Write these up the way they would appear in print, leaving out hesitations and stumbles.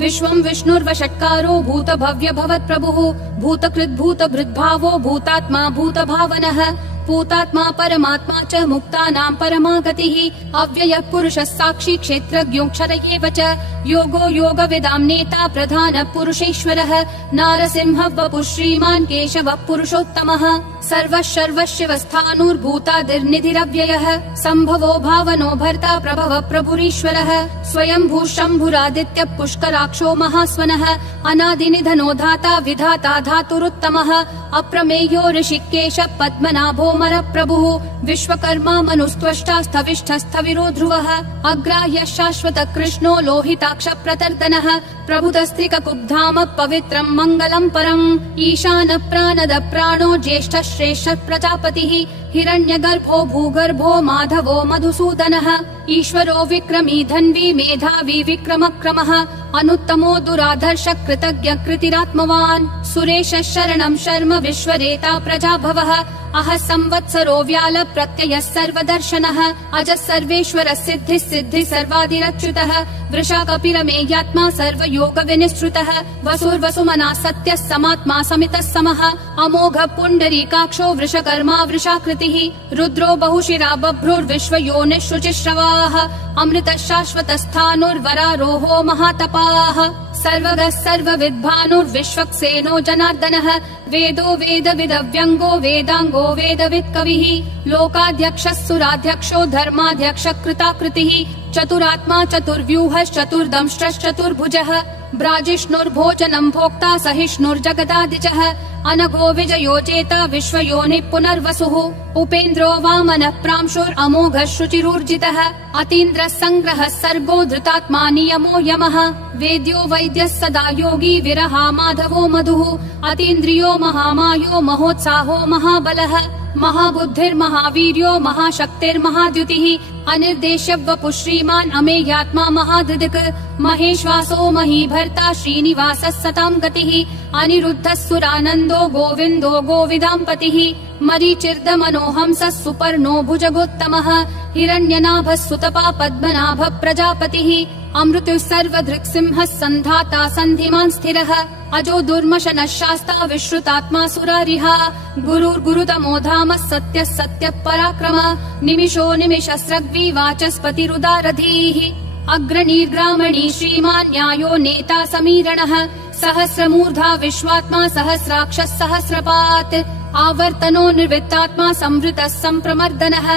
विश्वं विष्णुर्वषट्कारो भूतभव्य भवत्प्रभुः भूतकृद्भूतभृद्भावो भूतात्मा भूतभावनः भूतात्मा परमात्मा च मुक्तानां परमा गतिः अव्ययः पुरुषः साक्षी क्षेत्रज्ञोऽक्षर एव च योगो योगविदां नेता प्रधानः पुरुषेश्वरः नारसिंहः वपुः श्रीमान् केशवः पुरुषोत्तमः सर्वः सर्वशिवस्थाणुर्भूतादिर्निधिरव्ययः सम्भवो भावनो भर्ता प्रभवः प्रभुरीश्वरः स्वयंभू शम्भुरादित्यः पुष्कराक्षो महास्वनः अनादिनिधनो धाता विधाता धातुरुत्तमः अप्रमेयो ऋषिकेश पद्मनाभो प्रभुः विश्वकर्मा मनुस्त्वष्टा स्थविष्ठस्थविरो ध्रुवः अग्राह्य शाश्वत कृष्णो लोहिताक्ष प्रतर्दनः प्रभुतस्त्रिककुब्धाम पवित्रं मङ्गलं परम् ईशान प्राणद प्राणो ज्येष्ठ श्रेष्ठ प्रजापतिः हिरण्यगर्भो भूगर्भो माधवो मधुसूदनः ईश्वरो विक्रमी धन्वी मेधावी विक्रमक्रमः अनुत्तमो दुराधर्ष कृतज्ञ कृतिरात्मवान् सुरेश शरणं शर्म विश्वरेता प्रजाभवः अह संवत्सरो व्याल प्रत्ययः सर्वदर्शनः अजः सर्वेश्वर सिद्धिः सिद्धि सर्वादिरच्युतः वृषा कपिलमेयात्मा सर्वयोग विनिश्रुतः वसुर्वसुमना सत्यः समात्मा समितः समः अमोघ पुण्डरीकाक्षो वृषकर्मा वृषाकृतिः रुद्रो बहुशिरा बभ्रुर्विश्वयोनिः शुचिश्रवाः अमृतः शाश्वतस्थाणुर्वरारोहो महातपाः सर्वगः सर्वविद्भानुर्विश्वक्सेनो जनार्दनः वेदो वेदविदव्यङ्गो वेदाङ्गो वेदवित् कविः लोकाध्यक्षः सुराध्यक्षो धर्माध्यक्ष कृताकृतिः चतुरात्मा चतुर्व्यूहश्चतुर्दंष्ट्रश्चतुर्भुजः ब्राजिष्णुर्भोजनं भोक्ता सहिष्णुर्जगदादिजः अनघो विजयो जेता विश्वयोनिः पुनर्वसुः उपेन्द्रो वामनः प्रांशुरमोघः शुचिरूर्जितः अतीन्द्रः सङ्ग्रहः सर्गो धृतात्मा नियमो यमः वेद्यो वैद्यः सदा योगी विरहा माधवो मधुः अतीन्द्रियो महामायो महोत्साहो महाबलः महाबुद्धिर्महावीर्यो महाशक्तिर्महाद्युतिः अनिर्देश्य वपुः श्रीमान् अमेयात्मा महाधृदिक् महेश्वासो महीभर्ता श्रीनिवासः सतां गतिः अनिरुद्धः सुरानन्दो गोविन्दो गोविदाम्पतिः मरीचिर्दमनोहंसः सुपर्णो भुजगोत्तमः हिरण्यनाभः सुतपा पद्मनाभः प्रजापतिः अमृतुः सर्वधृक्सिंहः सन्धाता सन्धिमान् स्थिरः अजो दुर्मशनः शास्ता विश्रुतात्मा सुरारिः गुरुर्गुरुतमो धामः सत्यः सत्यः पराक्रमः निमिषो निमिषस्रग्वी वाचस्पतिरुदारधीः अग्रणीर्ग्रामणी श्रीमान् न्यायो नेता समीरणः सहस्रमूर्धा विश्वात्मा सहस्राक्षः सहस्रपात् आवर्तनो निर्वित्तात्मा संवृतः सम्प्रमर्दनः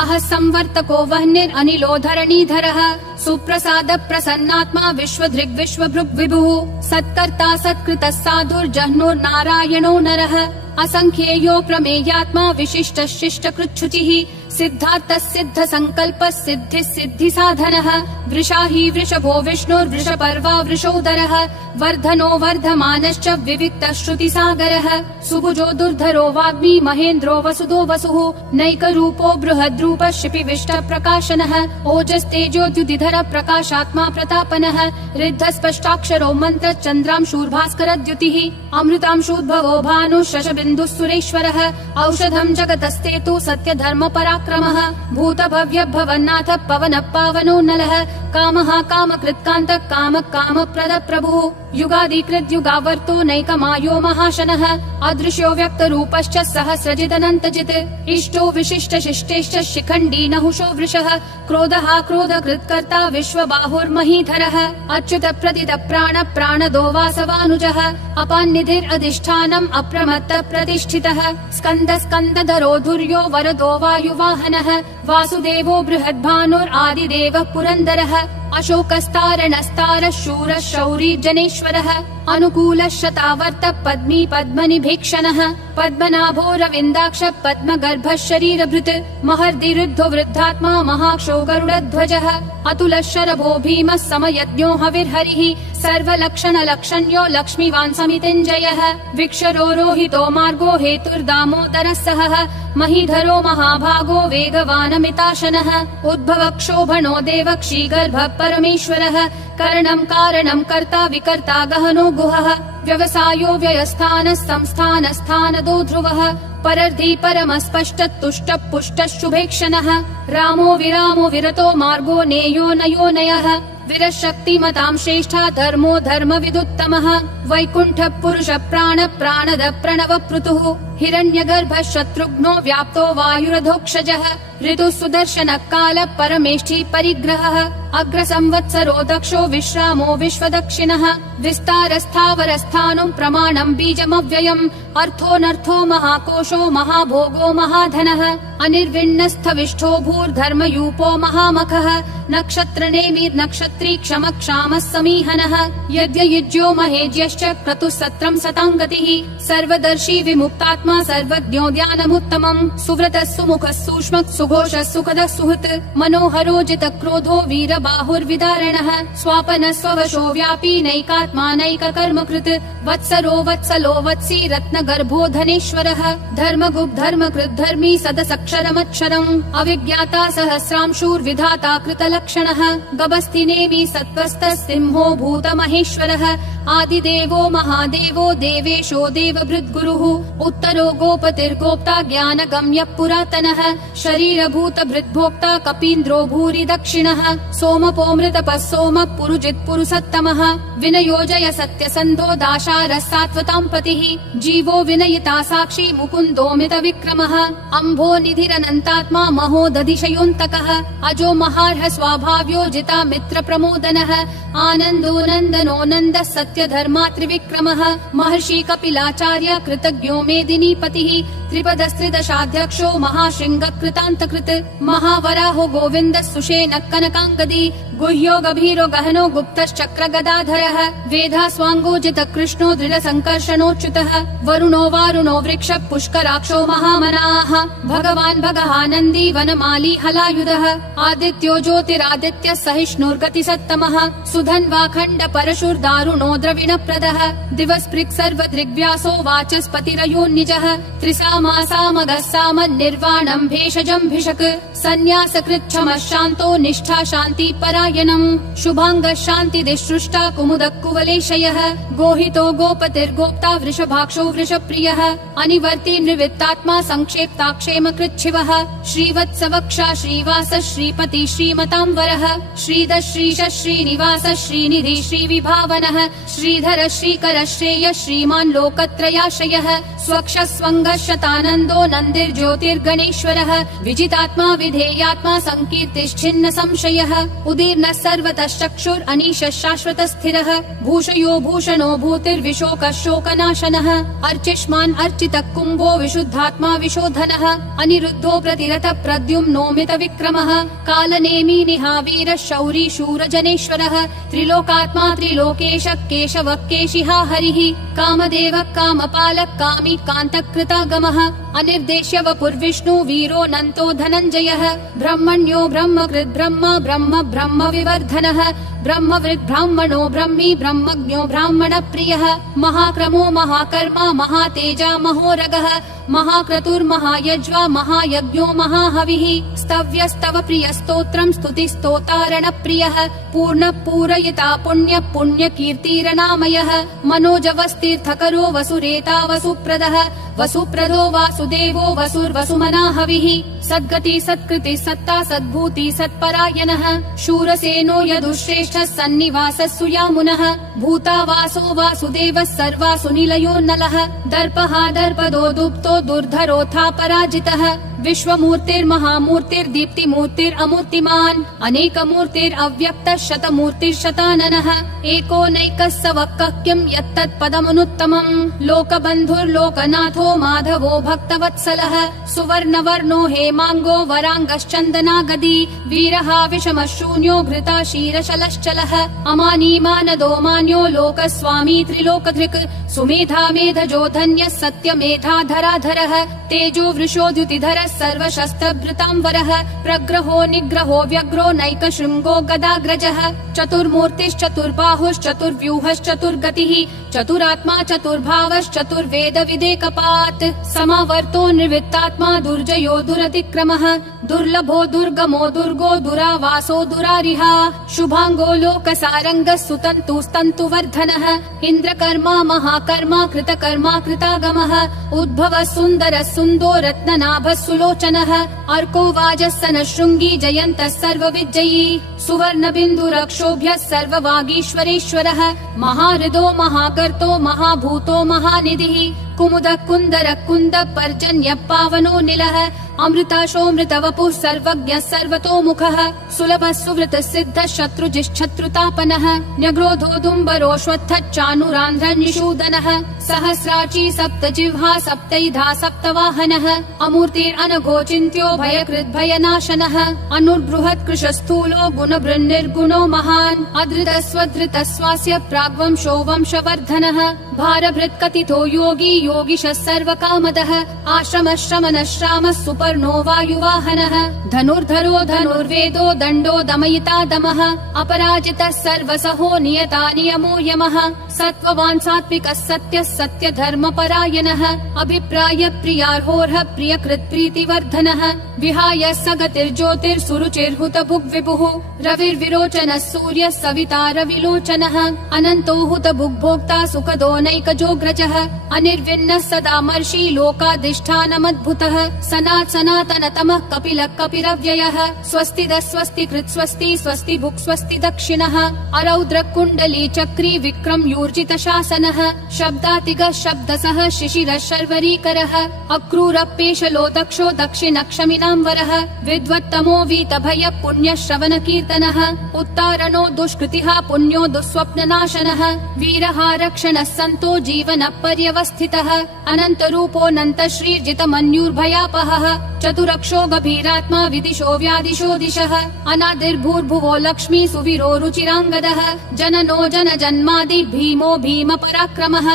अह संवर्तको वह्निरनिलो धरणीधरः सुप्रसाद प्रसन्नात्मा विश्वधृग् विश्वभृग् विभुः सत्कर्ता सत्कृतः साधुर्जह्नुर्नारायणो नरः असंख्येयो प्रमेयात्मा विशिष्ट शिष्ट कृच्छुचिः सिद्धार्थः सिद्ध संकल्पः सिद्धिः सिद्धि साधनः वृषाही वृषभो विष्णुर्वृषपर्वा वृषोदरः वर्धनो वर्धमानश्च विविक्तः श्रुतिसागरः सुभुजो दुर्धरो वाग्मी महेन्द्रो वसुदो वसुः नैकरूपो बृहद्रूपः शिपिविष्ट प्रकाशनः ओजस्तेजोद्युतिधर प्रकाशात्मा प्रतापनः ऋद्धस्पष्टाक्षरो मन्त्र चन्द्रांशूर्भास्करद्युतिः अमृतांशूद्भवो भानुः शशबिन्दुः सुरेश्वरः औषधं जगतस्तेतु सत्यधर्म पराक्रमः भूतभव्य भवन्नाथ पवनः पावनो नलः कामः कामकृत्कान्तः कामः कामप्रद प्रभुः युगादिकृत् युगावर्तो नैकमायो महाशनः अदृश्यो व्यक्तरूपश्च सहस्रजिदनन्तजित् इष्टो विशिष्ट शिष्टेश्च शिखण्डी नहुषो वृषः क्रोधः क्रोधकृत्कर्ता विश्वबाहुर्महीधरः अच्युत प्रदित प्राण प्राणदो वासवानुजः अपान्निधिरधिष्ठानम् अप्रमत्त प्रतिष्ठितः स्कन्द स्कन्दधरो धुर्यो वरदो वायुवाहनः वासुदेवो बृहद्भानुरादिदेवः पुरन्दरः अशोकस्तारणस्तारः शूरः शौरी जनेश्वरः अनुकूलः शतावर्त पद्मी पद्मनिभीक्षणः पद्मनाभो रविन्दाक्ष पद्मगर्भः शरीरभृत् महर्दिरुद्धो वृद्धात्मा महाक्षो गरुडध्वजः अतुलः शरभो भीमः समयज्ञो हविर्हरिः सर्वलक्षणलक्षण्यो लक्ष्मीवान् समितिञ्जयः विक्षरो रोहितो मार्गो हेतुर्दामोदरः सहः महीधरो महाभागो वेगवानमिताशनः उद्भव क्षोभणो देवक्षीगर्भः परमेश्वरः करणं कारणं कर्ता विकर्ता गहनो गुहः व्यवसायो व्ययस्थानः संस्थानस्थानदो ध्रुवः परर्धि परमस्पष्टतुष्ट पुष्ट शुभेक्षणः रामो विरामो विरतो मार्गो नेयो नयो नयः विरशक्तिमतां श्रेष्ठा धर्मो धर्म विदुत्तमः वैकुण्ठ पुरुष प्राण प्राणद प्रणव पृथुः हिरण्यगर्भ शत्रुघ्नो व्याप्तो वायुरधोक्षजः ऋतु सुदर्शन काल परमेष्ठी परिग्रहः अग्र संवत्सरो दक्षो विश्रामो विश्वदक्षिणः विस्तारस्थावरस्थानं प्रमाणं बीजमव्ययम् अर्थोऽनर्थो महाकोशो महाभोगो महाधनः अनिर्विण्णस्थविष्ठो भूर्धर्मयूपो महामखः नक्षत्रनेमिर् नक्षत्री क्षम क्षामः समीहनः यद्ययुज्यो महेज्यश्च क्रतुः सत्रं सताङ्गतिः सर्वदर्शी विमुक्तात्मा सर्वज्ञो ध्यानमुत्तमम् सुव्रतः सुमुखः सूक्ष्मः सुघोषः सुखदः सुहृत् मनोहरो जितक्रोधो वीरबाहुर्विदारणः स्वापनः स्ववशो व्यापी नैकात्मा नैककर्मकृत् वत्सरो वत्सलो वत्सी रत्नगर्भो धनेश्वरः धर्मगुप् धर्मकृत् धर्मी सदसक्षरमक्षरम् अविज्ञाता सहस्रांशूर्विधाता कृतलक्षणः गभस्तिनेमि सत्त्वस्थः सिंहो भूतमहेश्वरः आदिदेवो महादेवो देवेशो देवभृद्गुरुः उत्तरो गोपतिर्गोप्ता ज्ञानगम्यः पुरातनः शरीरभूतभृद्भोक्ता कपीन्द्रो भूरि दक्षिणः सोमपोऽमृतपः सोमः पुरुजित् पुरुषोत्तमः विनयोजय सत्यसन्धो दाशारः सात्वतां पतिः जीवो विनयिता साक्षी मुकुन्दोमित विक्रमः अम्भो निधिरनन्तात्मा महोदधिशयोऽन्तकः अजो महार्ह स्वाभाव्यो जिता मित्र प्रमोदनः आनन्दो नन्दनो नन्दः सत्यधर्मा त्रिविक्रमः महर्षि कपिलाचार्य कृतज्ञो मेदिनीपतिः त्रिपदस्त्रिदशाध्यक्षो महाशृङ्ग कृतान्तकृत् महावराहो गोविन्दः सुषेणः कनकाङ्गदी गुह्यो गभीरो गहनो गुप्तश्चक्र गदाधरः वेधा स्वाङ्गोजित कृष्णो दृढ संकर्षणोच्युतः वरुणो वारुणो वृक्ष पुष्कराक्षो महामनाः भगवान् भगहानन्दी वनमाली हलायुधः आदित्यो ज्योतिरादित्य सहिष्णुर्गति सत्तमः सुधन्वाखण्ड परशुर्दारुणो द्रविणप्रदः दिवस्पृक् सर्वदृग्व्यासो वाचस्पतिरयोन्निजः त्रिसामासामगः सामन्निर्वाणम् भेषजम् भिषक् सन्न्यासकृच्छमः शान्तो निष्ठा शान्ति परायणम् शुभाङ्गः शान्तिदिसृष्टा कुमुदः कुवलेशयः गोहितो गोपतिर्गोप्ता वृषभाक्षो वृषप्रियः अनिवर्ति निवृत्तात्मा संक्षेप्ता क्षेमकृच्छिवः श्रीवत्सवक्षा श्रीवास श्रीपति श्रीमताम्बरः श्रीधर श्रीश श्रीनिवास श्रीनिधि श्रीविभावनः श्रीधर श्रीकर श्रेय श्रीमान् लोकत्रयाश्रयः स्वक्ष स्वङ्गः शतानन्दो नन्दिर्ज्योतिर्गणेश्वरः विजितात्मा विधेयात्मा संकीर्तिश्छिन्न संशयः उदीर्णः सर्वतः चक्षुर् अनीशः शाश्वतः स्थिरः भूषयो भूषणो भूतिर्विशोकः शोकनाशनः अर्चिष्मान् अर्चितः कुम्भो विशुद्धात्मा विशोधनः अनिरुद्धो प्रतिरथ प्रद्युम्नोमित विक्रमः कालनेमी निहावीरः शौरी शूरजनेश्वरः त्रिलोकात्मा त्रिलोकेश केशवः केशिहा हरिः कामदेवः कामपालः कामी कान्तकृतागमः अनिर्देश्य वपुर्विष्णु वीरो नन्तो धनञ्जयः ब्रह्मण्यो ब्रह्मकृद् ब्रह्म ब्रह्म ब्रह्म विवर्धनः ब्रह्मवृद् ब्राह्मणो ब्रह्मी ब्रह्मज्ञो ब्राह्मण प्रियः महाक्रमो महाकर्मा महातेजा महोरगः महाक्रतुर्महायज्वा महायज्ञो महाहविः स्तव्यस्तव प्रियस्तोत्रम् स्तुतिस्तोतारण प्रियः पूर्ण पूरयिता पुण्य पुण्य कीर्तिरनामयः मनोजवस्तीर्थकरो वसुरेता वसुप्रदः वसुप्रदो वासुदेवो वसुर्वसुमना हविः सद्गति सत्कृति सत्ता सद्भूति सत्परायणः शूरसेनो यदुश्रेष्ठः सन्निवासः सुयामुनः भूतावासो वासुदेवः सर्वासु निलयो नलः दर्पः दर्पदो दुप्तो दुर्धरोऽथा पराजितः विश्वमूर्तिर्महामूर्तिर्दीप्तिमूर्तिरमूर्तिमान् अनेकमूर्तिरव्यक्तः शतमूर्तिर्शताननः एको नैकः स वक्कः किम् यत्तत्पदमनुत्तमम् लोकबन्धुर्लोकनाथो माधवो भक्तवत्सलः सुवर्णवर्णो हेमाङ्गो वराङ्गश्चन्दनागदी वीरः विषमः शून्यो घृता क्षीरशलश्चलः अमानी मानदो मान्यो लोकस्वामी त्रिलोकधृक् सुमेधा मेधजो धन्यः सत्यमेधाधराधरः तेजो वृषोद्युतिधरः सर्वशस्त्रभृतांबरः प्रग्रहो निग्रहो व्यग्रो नैकशृङ्गो गदाग्रजः चतुर्मूर्तिश्चतुर्बाहुश्चतुर्व्यूहश्चतुर्गतिः चतुरात्मा चतुर्भावश्चतुर्वेद विदेकपात् समावर्तो निर्वृत्तात्मा दुर्जयो दुरतिक्रमः दुर्लभो दुर्गमो दुर्गो दुरावासो दुरारिहा शुभांगो लोकसारङ्गः सुतन्तुस्तन्तुवर्धनः इन्द्रकर्मा महाकर्मा कृतकर्मा कृतागमः उद्भवः सुन्दरः सुन्दो रत्ननाभः सुलोचनः अर्को वाजस्सनः शृङ्गी जयन्तः सर्वविजयी सुवर्णबिन्दुरक्षोभ्यः सर्ववागीश्वरेश्वरः महाहृदो महाकर्तो महाभूतो महानिधिः कुमुदः कुन्दरः कुन्दः पर्जन्यः पावनो निलः अमृताशोऽमृतवपुः सर्वज्ञः सर्वतोमुखः सुलभः सुवृतः सिद्धः शत्रुजिश्शत्रुतापनः न्यग्रोधोदुम्बरोऽश्वत्थः चाणूरान्ध्रः निषूदनः सहस्राची सप्तजिह्वा सप्तैधा सप्तवाहनः अमूर्तिरनघोचिन्त्यो भयकृद्भयनाशनः अनुर्बृहत् कृशस्थूलो गुणभृन्निर्गुणो महान् अधृतः स्वधृतः स्वास्य प्राग्वंशो वंशवर्धनः भारभृत्कथितो योगी योगिशः सर्वकामदः आश्रमः श्रमणः श्रामः सुपर्णो वायुवाहनः धनुर्धरो धनुर्वेदो दण्डो दमयिता दमः अपराजितः सर्वसहो नियता नियमो यमः सत्त्ववान् सात्विकः सत्यः सत्यधर्मपरायणः अभिप्राय प्रियार्होर्ह प्रियकृत् प्रीतिवर्धनः विहाय सगतिर्ज्योतिर्सुरुचिर्हुतभुग्विभुः रविर्विरोचनः सूर्यः सविता रविलोचनः अनन्तो हुतभुग्भोक्ता सुखदो नैकजोग्रजः अनिर्विण्णः सदा मर्षि लोकाधिष्ठानमद्भुतः सनातनतमः कपिलः कपिरव्ययः स्वस्तिदः स्वस्तिकृत् स्वस्ति स्वस्ति भुक् स्वस्ति दक्षिणः अरौद्र कुण्डली चक्री विक्रम यूर्जित शासनः शब्दातिगः शब्दसः शिशिरः शर्वरीकरः अक्रूरपेशलो दक्षो दक्षिणक्षमिनाम्बरः विद्वत्तमो वीतभय पुण्यः श्रवण कीर्तनः उत्तारणो दुष्कृतिः पुण्यो दुःस्वप्ननाशनः वीरः रक्षणः सन्तो जीवन पर्यवस्थितः अनन्तरूपोऽनन्त श्रीर्जितमन्युर्भयापहः चतुरक्षो गभीरात्मा विदिशो व्यादिशो दिशः अनादिर्भूर्भुवो लक्ष्मी सुवीरो रुचिराङ्गदः जननो जनजन्मादि भीमो भीम पराक्रमः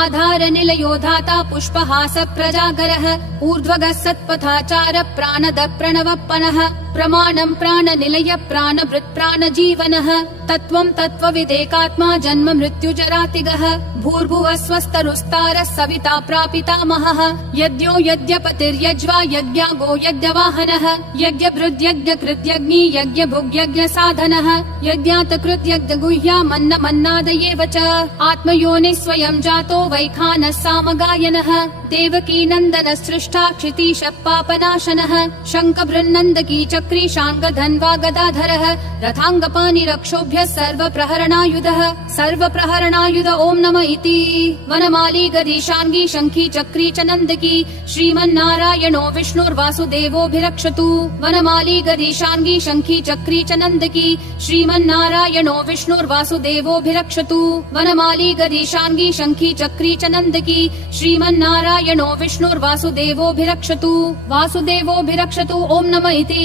आधार निलयो धाता पुष्पहास प्रजागरः ऊर्ध्वगः सत्पथाचार प्राणद प्रणवप्पनः प्रमाणं प्राणनिलय प्राणभृत् प्राणजीवनः तत्त्वं तत्त्वविदेकात्मा जन्म मृत्युजरातिगः भूर्भुवः स्वस्तरुस्तारः सविता प्रापितामहः यज्ञो यज्ञपतिर्यज्वा यज्ञागो यज्ञवाहनः यज्ञभृद्यज्ञकृत्यग्नि यज्ञभुग्यज्ञसाधनः यज्ञातकृत्यज्ञगुह्यामन्नमन्नादयेव च आत्मयोनिः स्वयं जातो वैखानः सामगायनः देवकी नन्दनः सृष्टा क्षितीश पापनाशनः शङ्खबृन्नन्दकी चक्री शाङ्गधन्वा गदाधरः रथाङ्गपाणिरक्षोभ्यः सर्वप्रहरणायुधः सर्वप्रहरणायुध ॐ नमः इति वनमाली गदीशाङ्गी शङ्खी चक्री च नन्दकी श्रीमन्नारायणो विष्णुर्वासुदेवोऽभिरक्षतु वनमाली गदीशाङ्गी शङ्खी चक्री च नन्दकी श्रीमन्नारायणो विष्णुर्वासुदेवोऽभिरक्षतु वनमाली गदीशाङ्गी शङ्खी चक्री च नन्दकी श्रीमन्नारायणो विष्णुर्वासुदेवोऽभिरक्षतु वासुदेवोऽभिरक्षतु ॐ नमः इति।